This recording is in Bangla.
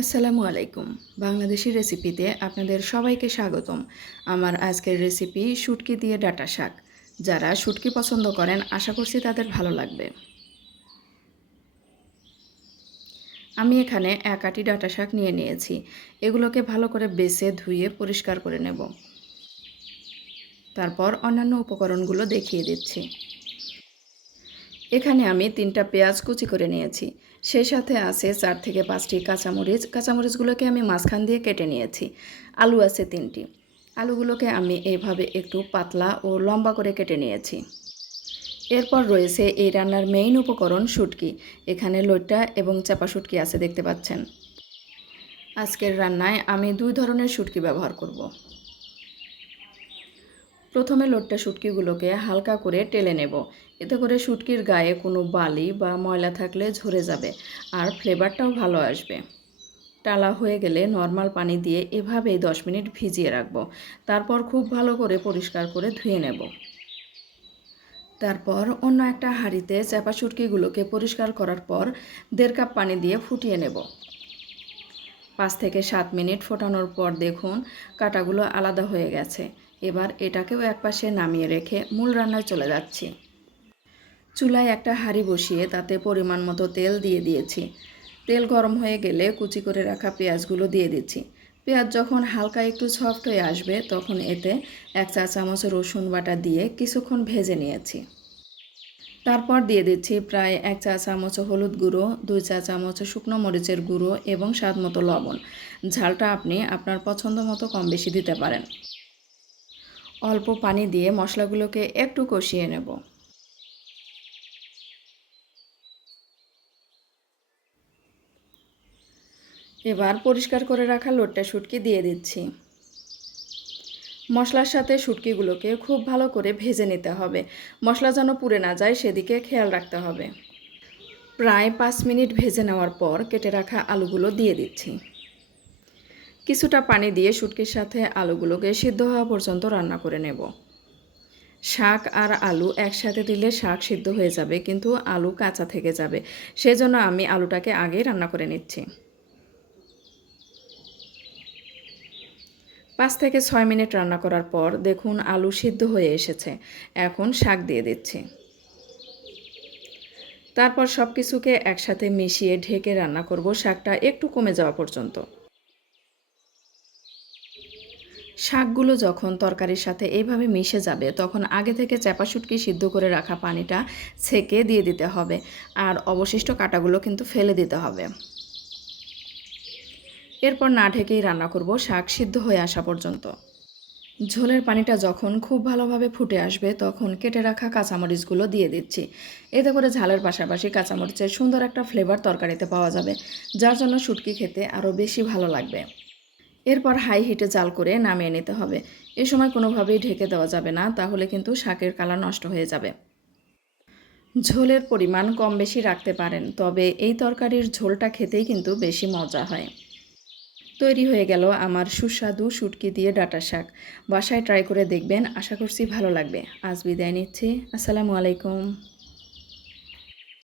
আসসালামু আলাইকুম। বাংলাদেশি রেসিপিতে আপনাদের সবাইকে স্বাগতম। আমার আজকের রেসিপি শুটকি দিয়ে ডাটা শাক। যারা শুটকি পছন্দ করেন, আশা করছি তাদের ভালো লাগবে। আমি এখানে এক আটি ডাটা শাক নিয়ে নিয়েছি। এগুলোকে ভালো করে বেছে ধুয়ে পরিষ্কার করে নেব। তারপর অন্যান্য উপকরণগুলো দেখিয়ে দিচ্ছি। এখানে আমি তিনটা পেঁয়াজ কুচি করে নিয়েছি। সেই সাথে আছে চার থেকে পাঁচটি কাঁচামরিচ। কাঁচামরিচগুলোকে আমি মাঝখান দিয়ে কেটে নিয়েছি। আলু আছে তিনটি। আলুগুলোকে আমি এইভাবে একটু পাতলা ও লম্বা করে কেটে নিয়েছি। এরপর রয়েছে এই রান্নার মেইন উপকরণ শুটকি। এখানে লোটটা এবং চাপা শুটকি আছে দেখতে পাচ্ছেন। আজকের রান্নায় আমি দুই ধরনের শুটকি ব্যবহার করব। প্রথমে লোটটা শুটকিগুলোকে হালকা করে টেলে নেব। এতে করে শুটকির গায়ে কোনো বালি বা ময়লা থাকলে ঝরে যাবে আর ফ্লেভারটাও ভালো আসবে। টালা হয়ে গেলে নর্মাল পানি দিয়ে এভাবেই দশ মিনিট ভিজিয়ে রাখব। তারপর খুব ভালো করে পরিষ্কার করে ধুয়ে নেব। তারপর অন্য একটা হাঁড়িতে চাপা শুটকিগুলোকে পরিষ্কার করার পর দেড় কাপ পানি দিয়ে ফুটিয়ে নেব। পাঁচ থেকে সাত মিনিট ফোটানোর পর দেখুন কাটাগুলো আলাদা হয়ে গেছে। এবার এটাকেও একপাশে নামিয়ে রেখে মূল রান্নায় চলে যাচ্ছি। চুলায় একটা হাঁড়ি বসিয়ে তাতে পরিমাণ মতো তেল দিয়ে দিয়েছি। তেল গরম হয়ে গেলে কুচি করে রাখা পেঁয়াজগুলো দিয়ে দিচ্ছি। পেঁয়াজ যখন হালকা একটু সফট হয়ে আসবে, তখন এতে এক চা চামচ রসুন বাটা দিয়ে কিছুক্ষণ ভেজে নিয়েছি। তারপর দিয়ে দিচ্ছি প্রায় এক চা চামচ হলুদ গুঁড়ো, দুই চা চামচ শুকনো মরিচের গুঁড়ো এবং স্বাদ মতো লবণ। ঝালটা আপনি আপনার পছন্দ মতো কম বেশি দিতে পারেন। অল্প পানি দিয়ে মশলাগুলোকে একটু কষিয়ে নেব। এবার পরিষ্কার করে রাখা লোটটা শুটকি দিয়ে দিচ্ছি। মশলার সাথে শুটকিগুলোকে খুব ভালো করে ভেজে নিতে হবে। মশলা যেন পুড়ে না যায় সেদিকে খেয়াল রাখতে হবে। প্রায় পাঁচ মিনিট ভেজে নেওয়ার পর কেটে রাখা আলুগুলো দিয়ে দিচ্ছি। কিছুটা পানি দিয়ে শুটকির সাথে আলুগুলোকে সিদ্ধ হওয়া পর্যন্ত রান্না করে নেব। শাক আর আলু একসাথে দিলে শাক সিদ্ধ হয়ে যাবে, কিন্তু আলু কাঁচা থেকে যাবে। সেজন্য আমি আলুটাকে আগে রান্না করে নিচ্ছি। পাঁচ থেকে ছয় মিনিট রান্না করার পর দেখুন আলু সিদ্ধ হয়ে এসেছে। এখন শাক দিয়ে দিচ্ছি। তারপর সব কিছুকে একসাথে মিশিয়ে ঢেকে রান্না করব। শাকটা একটু কমে যাওয়া পর্যন্ত। শাকগুলো যখন তরকারির সাথে এইভাবে মিশে যাবে, তখন আগে থেকে চাপা শুটকি সিদ্ধ করে রাখা পানিটা ছেঁকে দিয়ে দিতে হবে। আর অবশিষ্ট কাটাগুলো কিন্তু ফেলে দিতে হবে। এরপর না ঢেকেই রান্না করব শাক সিদ্ধ হয়ে আসা পর্যন্ত। ঝোলের পানিটা যখন খুব ভালোভাবে ফুটে আসবে, তখন কেটে রাখা কাঁচামরিচগুলো দিয়ে দিচ্ছি। এতে করে ঝালের পাশাপাশি কাঁচামরিচের সুন্দর একটা ফ্লেভার তরকারিতে পাওয়া যাবে, যার জন্য শুটকি খেতে আরও বেশি ভালো লাগবে। এরপর হাই হিটে জাল করে নামিয়ে নিতে হবে। এ সময় কোনোভাবেই ঢেকে দেওয়া যাবে না, তাহলে কিন্তু শাকের কালার নষ্ট হয়ে যাবে। ঝোলের পরিমাণ কম বেশি রাখতে পারেন, তবে এই তরকারির ঝোলটা খেতেই কিন্তু বেশি মজা হয়। তৈরি হয়ে গেল আমার সুস্বাদু শুটকি দিয়ে ডাটা শাক। বাসায় ট্রাই করে দেখবেন, আশা করছি ভালো লাগবে। আজ বিদায় নিচ্ছি, আসসালামু আলাইকুম।